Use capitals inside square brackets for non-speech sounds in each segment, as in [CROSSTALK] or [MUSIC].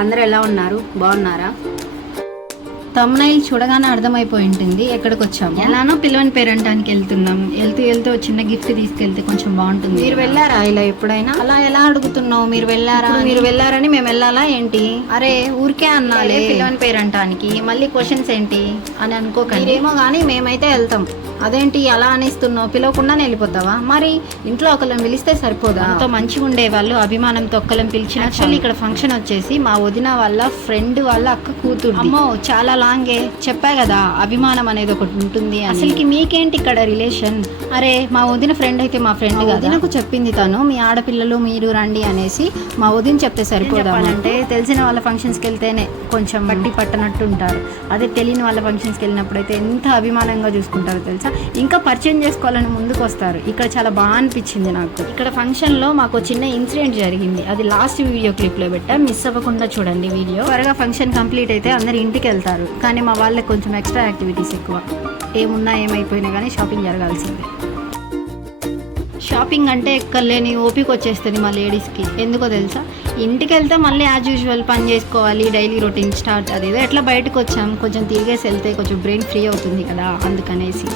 అందరు ఎలా ఉన్నారు? బాగున్నారా? తమ్నైల్ చూడగానే అర్థమైపోయి ఉంటుంది ఎక్కడికి వచ్చాము ఎలానో పిల్లవని పేరంటానికి వెళ్తున్నాం. వెళ్తూ వెళ్తూ చిన్న గిఫ్ట్ తీసుకెళ్తే కొంచెం బాగుంటుంది. మీరు వెళ్ళారా ఇలా ఎప్పుడైనా? అలా ఎలా అడుగుతున్నావు? మీరు వెళ్ళారా మీరు వెళ్ళారని మేము వెళ్ళాలా ఏంటి? అరే ఊరికే అన్నాలే. అదే పిల్లవని పేరంటానికి? మళ్ళీ క్వశ్చన్స్ ఏంటి? అని అనుకోకండి. మీరేమో కానీ మేమైతే వెళ్తాం. అదేంటి అలా అనిస్తున్నావు? పిలవకుండానే వెళ్ళిపోతావా? మరి ఇంట్లో ఒకళ్ళని పిలిస్తే సరిపోదా? అంత మంచిగా ఉండే వాళ్ళు అభిమానంతో ఒక్కలం పిలిచిన యాక్చువల్లీ ఇక్కడ ఫంక్షన్ వచ్చేసి మా వదిన వాళ్ళ ఫ్రెండ్ వాళ్ళ అక్క కూతురు అమ్మో చాలా లాంగే చెప్పా కదా అభిమానం అనేది ఒకటి ఉంటుంది అసలుకి మీకేంటి ఇక్కడ రిలేషన్? అరే మా వదిన ఫ్రెండ్ అయితే మా ఫ్రెండ్ వదినకు చెప్పింది తను మీ ఆడపిల్లలు మీరు రండి అనేసి మా వదిన చెప్తే సరిపోదా అంటే తెలిసిన వాళ్ళ ఫంక్షన్స్కి వెళ్తేనే కొంచెం బట్టి పట్టనట్టు ఉంటారు అదే తెలియని వాళ్ళ ఫంక్షన్స్కి వెళ్ళినప్పుడు అయితే ఎంత అభిమానంగా చూసుకుంటారో తెలుసా? ఇంకా పరిచయం చేసుకోవాలని ముందుకు వస్తారు ఇక్కడ చాలా బాగా అనిపించింది నాకు. ఇక్కడ ఫంక్షన్లో మాకు చిన్న ఇన్సిడెంట్ జరిగింది. అది లాస్ట్ వీడియో క్లిప్లో పెట్టా. మిస్ అవ్వకుండా చూడండి వీడియో. త్వరగా ఫంక్షన్ కంప్లీట్ అయితే అందరు ఇంటికి వెళ్తారు. కానీ మా వాళ్ళకి కొంచెం ఎక్స్ట్రా యాక్టివిటీస్ ఎక్కువ. ఏమున్నా ఏమైపోయినా కానీ షాపింగ్ జరగాల్సిందే. షాపింగ్ అంటే ఎక్కర్లేని ఓపిక వచ్చేస్తుంది మా లేడీస్కి. ఎందుకో తెలుసా? ఇంటికి వెళ్తే మళ్ళీ యాజ్ యూజువల్ పని చేసుకోవాలి డైలీ రొటీన్ స్టార్ట్ అదేదో ఎట్లా బయటకు వచ్చాం కొంచెం తిరిగేసి వెళ్తే కొంచెం బ్రెయిన్ ఫ్రీ అవుతుంది కదా అందుకనేసి.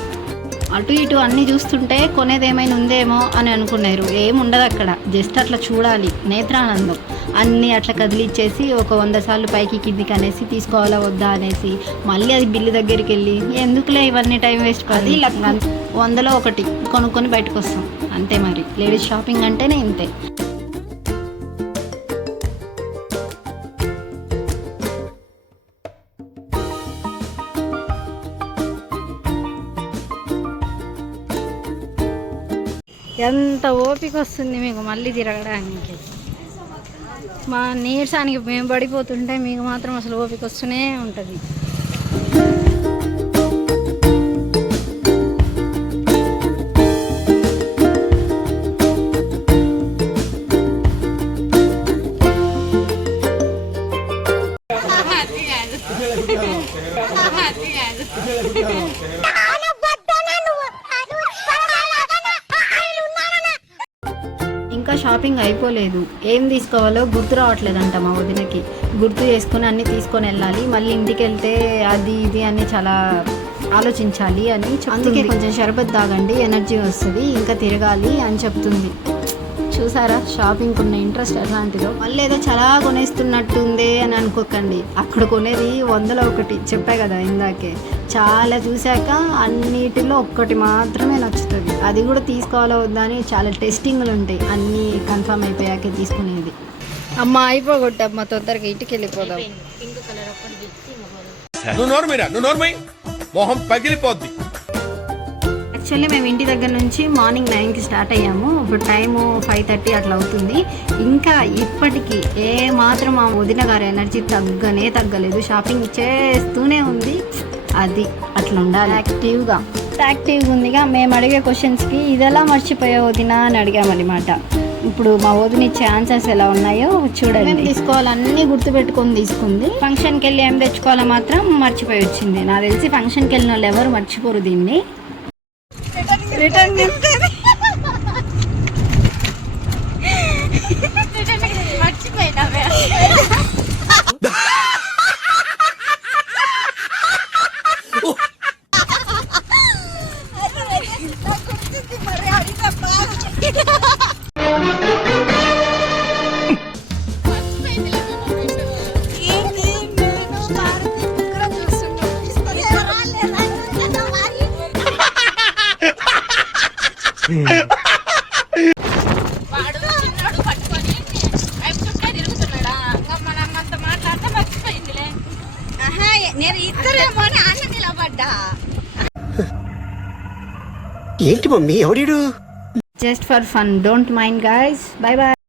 అటు ఇటు అన్నీ చూస్తుంటే కొనేది ఏమైనా ఉందేమో అని అనుకున్నారు. ఏం ఉండదు అక్కడ. జస్ట్ అట్లా చూడాలి. నేత్రానందం. అన్నీ అట్లా కదిలిచ్చేసి ఒక వంద సార్లు పైకి కిందికి అనేసి తీసుకోవాలా వద్దా అనేసి మళ్ళీ అది బిల్లు దగ్గరికి వెళ్ళి ఎందుకులే ఇవన్నీ టైం వేస్ట్ కాదు. వందలో ఒకటి కొనుక్కొని బయటకు వస్తాం అంతే మరి. లేడీస్ షాపింగ్ అంటేనే ఇంతే. ఎంత ఓపిక వస్తుంది మీకు మళ్ళీ తిరగడానికి? మా నీరసానికి మేము పడిపోతుంటే మీకు మాత్రం అసలు ఓపిక వస్తూనే ఉంటుంది. ఇంకా [LAUGHS] [LAUGHS] షాపింగ్ అయిపోలేదు. ఏం తీసుకోవాలో గుర్తు రావట్లేదంట మా వదినకి. గుర్తు చేసుకుని అన్ని తీసుకొని వెళ్ళాలి. మళ్ళీ ఇంటికి వెళ్తే అది ఇది అని చాలా ఆలోచించాలి అని అందుకే కొంచెం షర్బత్ తాగండి ఎనర్జీ వస్తుంది ఇంకా తిరగాలి అని చెప్తుంది. చూసారా? షాపింగ్ ఉన్న ఇంట్రెస్ట్ ఎలాంటిదో మళ్ళీ ఏదో చాలా కొనేస్తున్నట్టుంది అని అనుకోకండి. అక్కడ కొనేది వందల ఒకటి. చెప్పా కదా ఇందాకే. చాలా చూశాక అన్నిటిలో ఒక్కటి మాత్రమే నచ్చుతుంది. అది కూడా తీసుకోవాలో వద్దా అని చాలా టెస్టింగ్లు ఉంటాయి. అన్నీ కన్ఫర్మ్ అయిపోయాకే తీసుకునేది. అమ్మ అయిపోగొట్టమ్మా తొందరగా ఇంటికి వెళ్ళిపోదాం నువ్వు నోరు మీరా? నువ్వు నోరు మొహం పగిలిపోద్ది. యాక్చువల్లీ మేము ఇంటి దగ్గర నుంచి మార్నింగ్ నైన్కి స్టార్ట్ అయ్యాము. ఇప్పుడు టైము ఫైవ్ థర్టీ అట్లా అవుతుంది. ఇంకా ఇప్పటికీ ఏ మాత్రం మా వదిన గారి ఎనర్జీ తగ్గనే తగ్గలేదు. షాపింగ్ చేస్తూనే ఉంది. అది అట్లా ఉండాలి. యాక్టివ్గా. యాక్టివ్గా ఉందిగా. మేము అడిగే క్వశ్చన్స్కి ఇది ఎలా మర్చిపోయావు వదినా అని అడిగామన్నమాట. ఇప్పుడు మా వదిన ఆన్సర్స్ ఎలా ఉన్నాయో చూడండి. మేము తీసుకోవాలి. అన్నీ గుర్తుపెట్టుకొని తీసుకుంది. ఫంక్షన్కి వెళ్ళి ఏం తెచ్చుకోవాలో మాత్రం మర్చిపోయి వచ్చింది. నాకు తెలిసి ఫంక్షన్కి వెళ్ళిన వాళ్ళు ఎవరు మర్చిపోరు దీన్ని. 회장님. 때문에 맛집에 나와요 ఏంటి mummy ఎవడీడు just for fun don't mind guys bye boy